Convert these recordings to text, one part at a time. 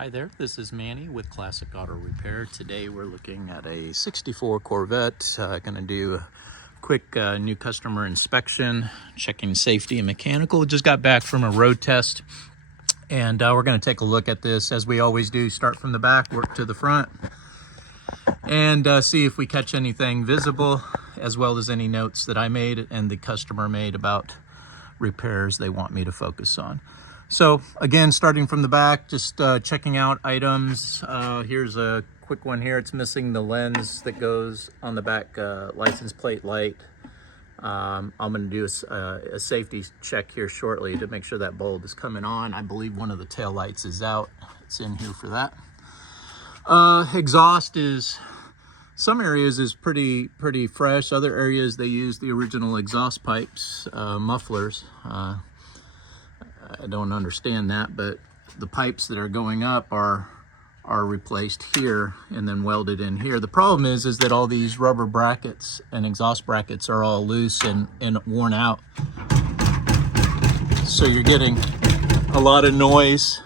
Hi there, this is Manny with Classic Auto Repair. Today we're looking at a 64 Corvette. Gonna do a quick new customer inspection, checking safety and mechanical. Just got back from a road test, and we're gonna take a look at this as we always do. Start from the back, work to the front, and see if we catch anything visible, as well as any notes that I made and the customer made about repairs they want me to focus on. So again, starting from the back, just checking out items. Here's a quick one here. It's missing the lens that goes on the back license plate light. I'm going to do a safety check here shortly to make sure that bulb is coming on. I believe one of the tail lights is out. It's in here for that. Exhaust is, some areas is pretty fresh. Other areas they use the original exhaust pipes, mufflers. I don't understand that, but the pipes that are going up are replaced here and then welded in here. The problem is that all these rubber brackets and exhaust brackets are all loose and worn out. So you're getting a lot of noise.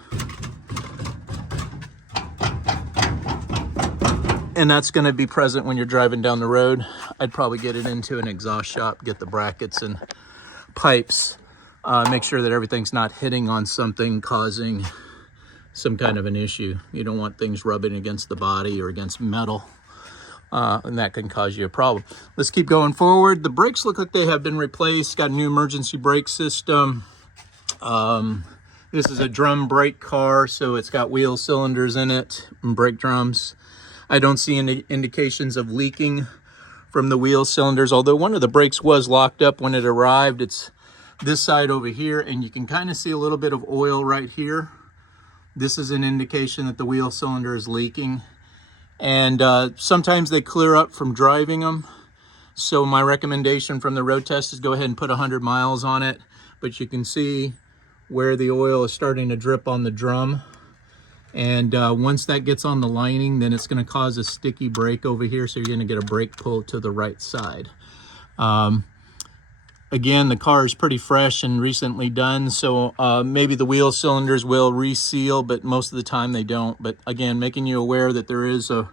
And that's going to be present when you're driving down the road. I'd probably get it into an exhaust shop, get the brackets and pipes. Make sure that everything's not hitting on something, causing some kind of an issue. You don't want things rubbing against the body or against metal, and that can cause you a problem. Let's keep going forward. The brakes look like they have been replaced. Got a new emergency brake system. This is a drum brake car, so it's got wheel cylinders in it and brake drums. I don't see any indications of leaking from the wheel cylinders, although one of the brakes was locked up when it arrived. It's this side over here, and you can kind of see a little bit of oil right here. This is an indication that the wheel cylinder is leaking, and sometimes they clear up from driving them. So my recommendation from the road test is go ahead and put 100 miles on it, but you can see where the oil is starting to drip on the drum. And once that gets on the lining, then it's going to cause a sticky brake over here, so you're going to get a brake pull to the right side. Again, the car is pretty fresh and recently done, so maybe the wheel cylinders will reseal, but most of the time they don't. But again, making you aware that there is a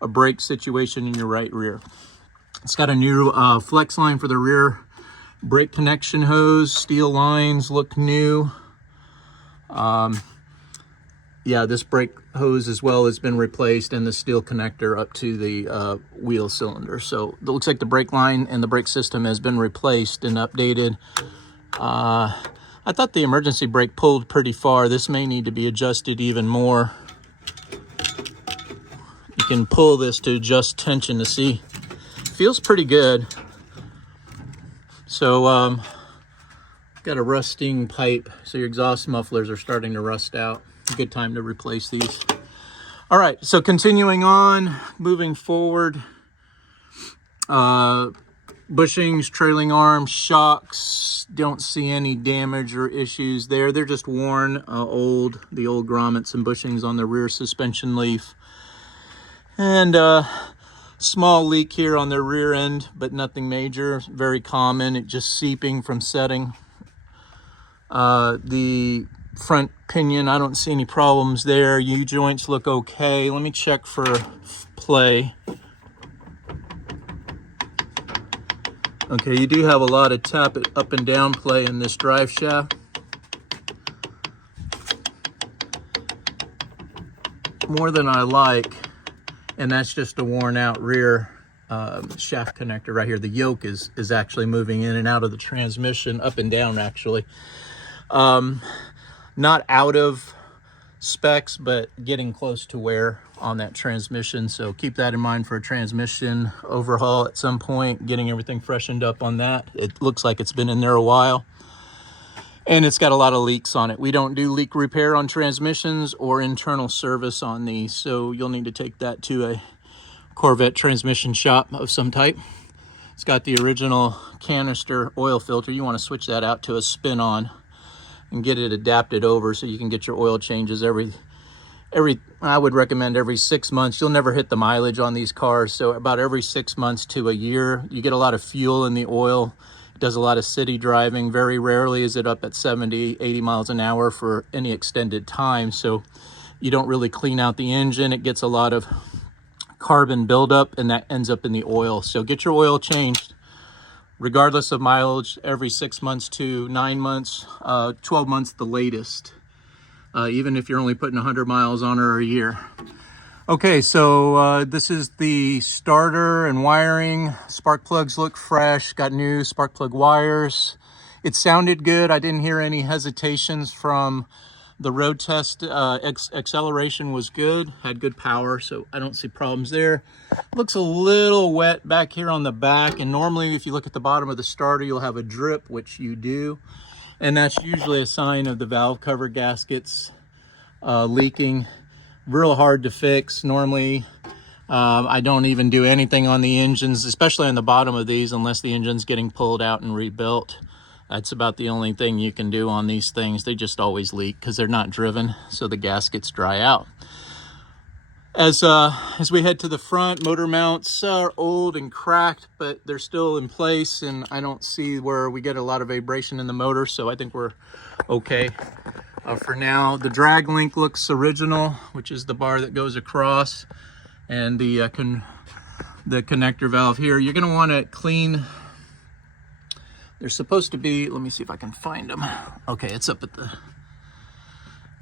brake situation in your right rear. It's got a new flex line for the rear brake connection hose. Steel lines look new. Yeah, this brake hose as well has been replaced, and the steel connector up to the wheel cylinder. So it looks like the brake line and the brake system has been replaced and updated. I thought the emergency brake pulled pretty far. This may need to be adjusted even more. You can pull this to adjust tension to see. Feels pretty good. So got a rusting pipe, so your exhaust mufflers are starting to rust out. Good time to replace these. All right, so continuing on, moving forward, bushings, trailing arms, shocks, don't see any damage or issues there. They're just worn, the old grommets and bushings on the rear suspension leaf. And small leak here on the rear end, but nothing major, very common, it just seeping from setting. The front pinion, I don't see any problems there. U-joints look okay. Let me check for play. Okay, you do have a lot of tap it up and down play in this drive shaft. More than I like, and that's just a worn out rear shaft connector right here. The yoke is actually moving in and out of the transmission, up and down actually. Not out of specs, but getting close to wear on that transmission. So keep that in mind for a transmission overhaul at some point, getting everything freshened up on that. It looks like it's been in there a while. And it's got a lot of leaks on it. We don't do leak repair on transmissions or internal service on these. So you'll need to take that to a Corvette transmission shop of some type. It's got the original canister oil filter. You want to switch that out to a spin-on and get it adapted over so you can get your oil changes every I would recommend every 6 months. You'll never hit the mileage on these cars, so about every 6 months to a year. You get a lot of fuel in the oil. It does a lot of city driving. Very rarely is it up at 70, 80 miles an hour for any extended time, so you don't really clean out the engine. It gets a lot of carbon buildup, and that ends up in the oil. So get your oil changed regardless of mileage every 6 months to 9 months, 12 months the latest, even if you're only putting 100 miles on her a year. Okay, so this is the starter and wiring. Spark plugs look fresh, got new spark plug wires. It sounded good. I didn't hear any hesitations from the road test. Acceleration was good, had good power, so I don't see problems there. Looks a little wet back here on the back, and normally if you look at the bottom of the starter, you'll have a drip, which you do, and that's usually a sign of the valve cover gaskets leaking. Real hard to fix. Normally I don't even do anything on the engines, especially on the bottom of these, unless the engine's getting pulled out and rebuilt. That's about the only thing you can do on these things. They just always leak because they're not driven, so the gaskets dry out. As we head to the front, motor mounts are old and cracked, but they're still in place, and I don't see where we get a lot of vibration in the motor, so I think we're okay. For now, the drag link looks original, which is the bar that goes across, and the connector valve here. You're going to want to clean. They're supposed to be, let me see if I can find them. Okay, it's up at the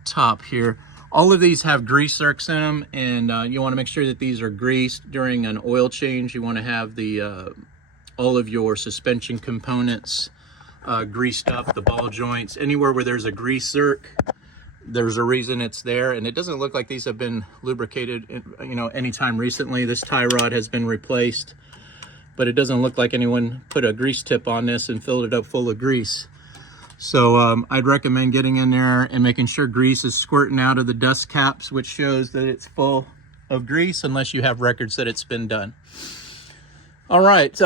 top here. All of these have grease zerks in them, and you want to make sure that these are greased during an oil change. You want to have the all of your suspension components greased up, the ball joints. Anywhere where there's a grease zerk, there's a reason it's there, and it doesn't look like these have been lubricated, anytime recently. This tie rod has been replaced, but it doesn't look like anyone put a grease tip on this and filled it up full of grease. So I'd recommend getting in there and making sure grease is squirting out of the dust caps, which shows that it's full of grease, unless you have records that it's been done. All right,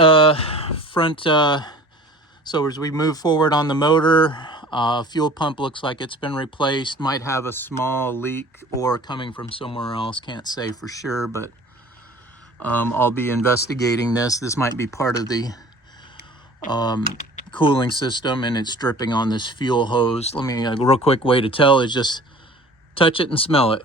front. So as we move forward on the motor, fuel pump looks like it's been replaced. Might have a small leak or coming from somewhere else. Can't say for sure, but I'll be investigating this. This might be part of the cooling system, and it's dripping on this fuel hose. Let me, a real quick way to tell is just touch it and smell it.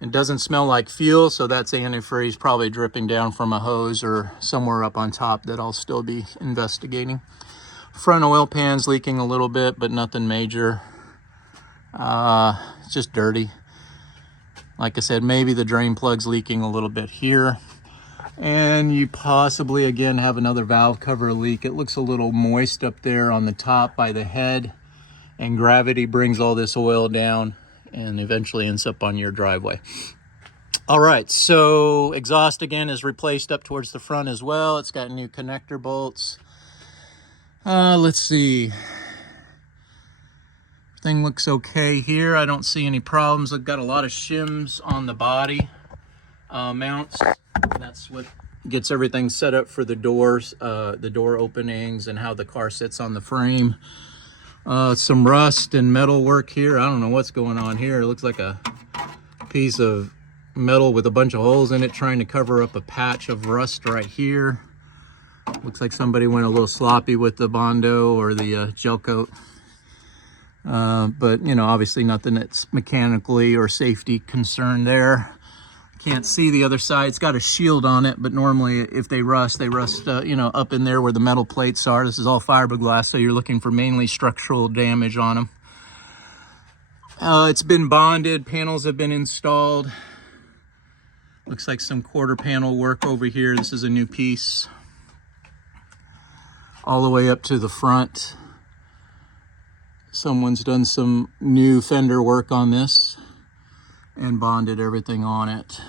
It doesn't smell like fuel, so that's antifreeze probably dripping down from a hose or somewhere up on top that I'll still be investigating. Front oil pan's leaking a little bit, but nothing major. It's just dirty. Like I said, maybe the drain plug's leaking a little bit here. And you possibly, again, have another valve cover leak. It looks a little moist up there on the top by the head, and gravity brings all this oil down and eventually ends up on your driveway. All right, so exhaust again is replaced up towards the front as well. It's got new connector bolts. Let's see. Everything looks okay here. I don't see any problems. I've got a lot of shims on the body mounts. That's what gets everything set up for the doors, the door openings, and how the car sits on the frame. Some rust and metal work here. I don't know what's going on here. It looks like a piece of metal with a bunch of holes in it trying to cover up a patch of rust right here. Looks like somebody went a little sloppy with the Bondo or the gel coat. But, obviously nothing that's mechanically or safety concern there. Can't see the other side. It's got a shield on it, but normally if they rust, up in there where the metal plates are. This is all fiberglass, so you're looking for mainly structural damage on them. It's been bonded. Panels have been installed. Looks like some quarter panel work over here. This is a new piece. All the way up to the front. Someone's done some new fender work on this and bonded everything on it.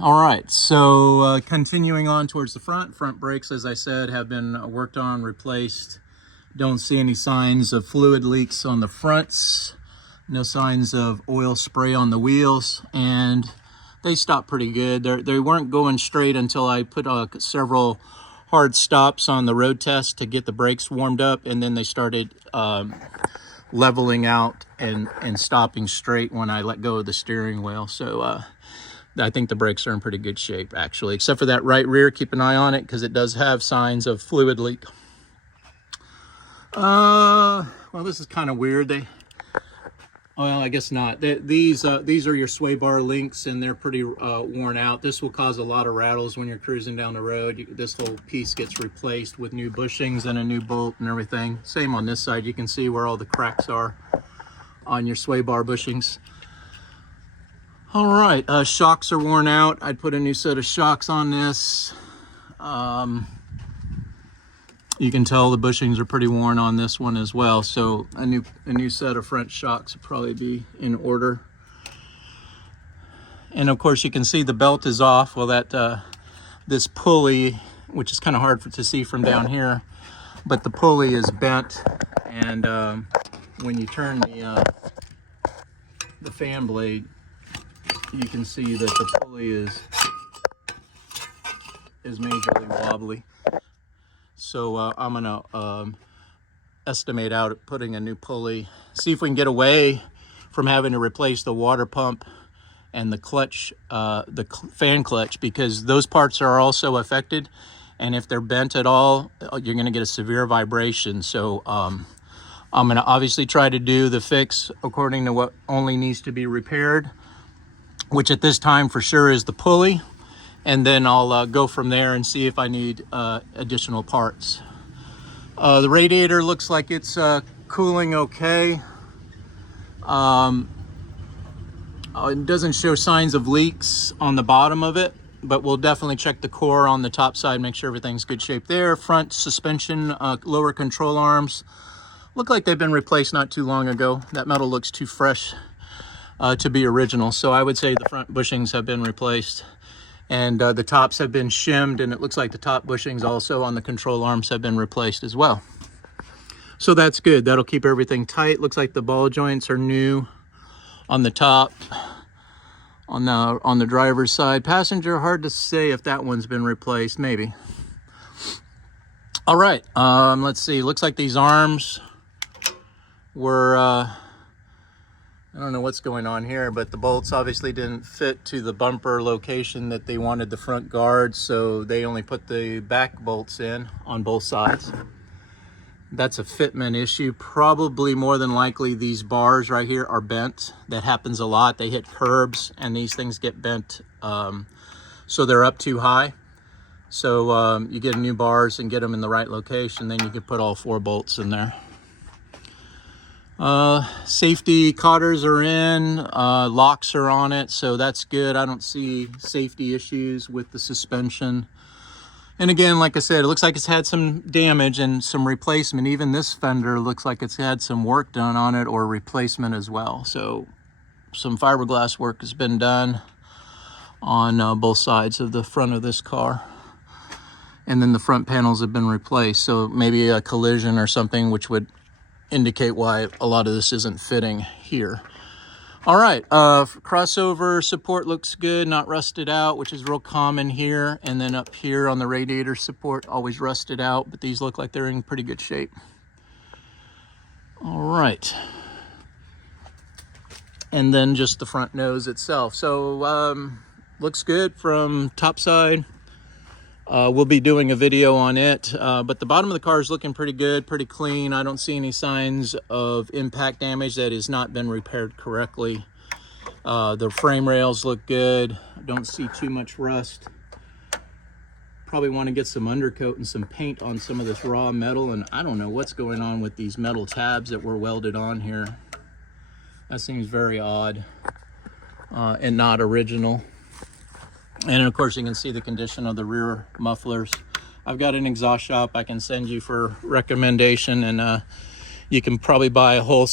All right, so continuing on towards the front brakes, as I said, have been worked on, replaced. Don't see any signs of fluid leaks on the fronts, no signs of oil spray on the wheels, and they stopped pretty good. They weren't going straight until I put several hard stops on the road test to get the brakes warmed up, and then they started leveling out and stopping straight when I let go of the steering wheel. So I think the brakes are in pretty good shape, actually, except for that right rear. Keep an eye on it because it does have signs of fluid leak. well, this is kind of weird. Well, I guess not. These are your sway bar links, and they're pretty worn out. This will cause a lot of rattles when you're cruising down the road. This whole piece gets replaced with new bushings and a new bolt and everything. Same on this side. You can see where all the cracks are on your sway bar bushings. All right, shocks are worn out. I'd put a new set of shocks on this. You can tell the bushings are pretty worn on this one as well. So a new set of front shocks would probably be in order. And of course you can see the belt is off. Well, this pulley, which is kind of hard to see from down here, but the pulley is bent, and when you turn the fan blade, you can see that the pulley is majorly wobbly. So I'm gonna estimate out putting a new pulley, see if we can get away from having to replace the water pump and the clutch, the fan clutch, because those parts are also affected, and if they're bent at all, you're gonna get a severe vibration. So I'm gonna obviously try to do the fix according to what only needs to be repaired, which at this time for sure is the pulley, and then I'll go from there and see if I need additional parts. The radiator looks like it's cooling okay. It doesn't show signs of leaks on the bottom of it, but we'll definitely check the core on the top side, make sure everything's good shape there. Front suspension, lower control arms look like they've been replaced not too long ago. That metal looks too fresh to be original, so I would say the front bushings have been replaced, and the tops have been shimmed, and it looks like the top bushings also on the control arms have been replaced as well. So that's good. That'll keep everything tight. Looks like the ball joints are new on the top. On the driver's side, passenger, hard to say if that one's been replaced. Maybe. All right, let's see. Looks like these arms were I don't know what's going on here, but the bolts obviously didn't fit to the bumper location that they wanted the front guard, so they only put the back bolts in on both sides. That's a fitment issue. Probably more than likely these bars right here are bent. That happens a lot. They hit curbs and these things get bent, so they're up too high. So you get new bars and get them in the right location, then you can put all 4 bolts in there. Safety cotters are in, locks are on it, so that's good. I don't see safety issues with the suspension. And again, like I said, it looks like it's had some damage and some replacement. Even this fender looks like it's had some work done on it, or replacement as well. So some fiberglass work has been done on both sides of the front of this car. And then the front panels have been replaced. So maybe a collision or something, which would indicate why a lot of this isn't fitting here. All right, crossover support looks good, not rusted out, which is real common here. And then up here on the radiator support, always rusted out, but these look like they're in pretty good shape. All right. And then just the front nose itself. So looks good from top side. We'll be doing a video on it, but the bottom of the car is looking pretty good, pretty clean. I don't see any signs of impact damage that has not been repaired correctly. The frame rails look good. I don't see too much rust. Probably want to get some undercoat and some paint on some of this raw metal, and I don't know what's going on with these metal tabs that were welded on here. That seems very odd and not original. And of course you can see the condition of the rear mufflers. I've got an exhaust shop I can send you for recommendation, and you can probably buy a whole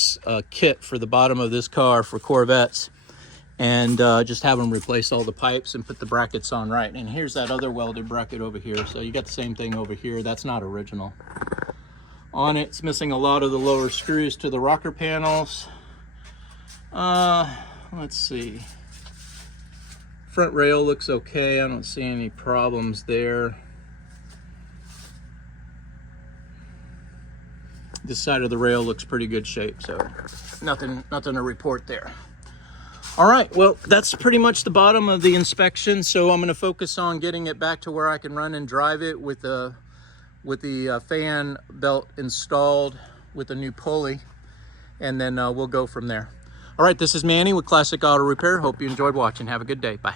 kit for the bottom of this car for Corvettes, and just have them replace all the pipes and put the brackets on right. And here's that other welded bracket over here. So you got the same thing over here. That's not original. On it, it's missing a lot of the lower screws to the rocker panels. Let's see. Front rail looks okay. I don't see any problems there. This side of the rail looks pretty good shape, so nothing to report there. All right, well, that's pretty much the bottom of the inspection. So I'm going to focus on getting it back to where I can run and drive it with the fan belt installed, with a new pulley, and then we'll go from there. All right, this is Manny with Classic Auto Repair. Hope you enjoyed watching. Have a good day. Bye.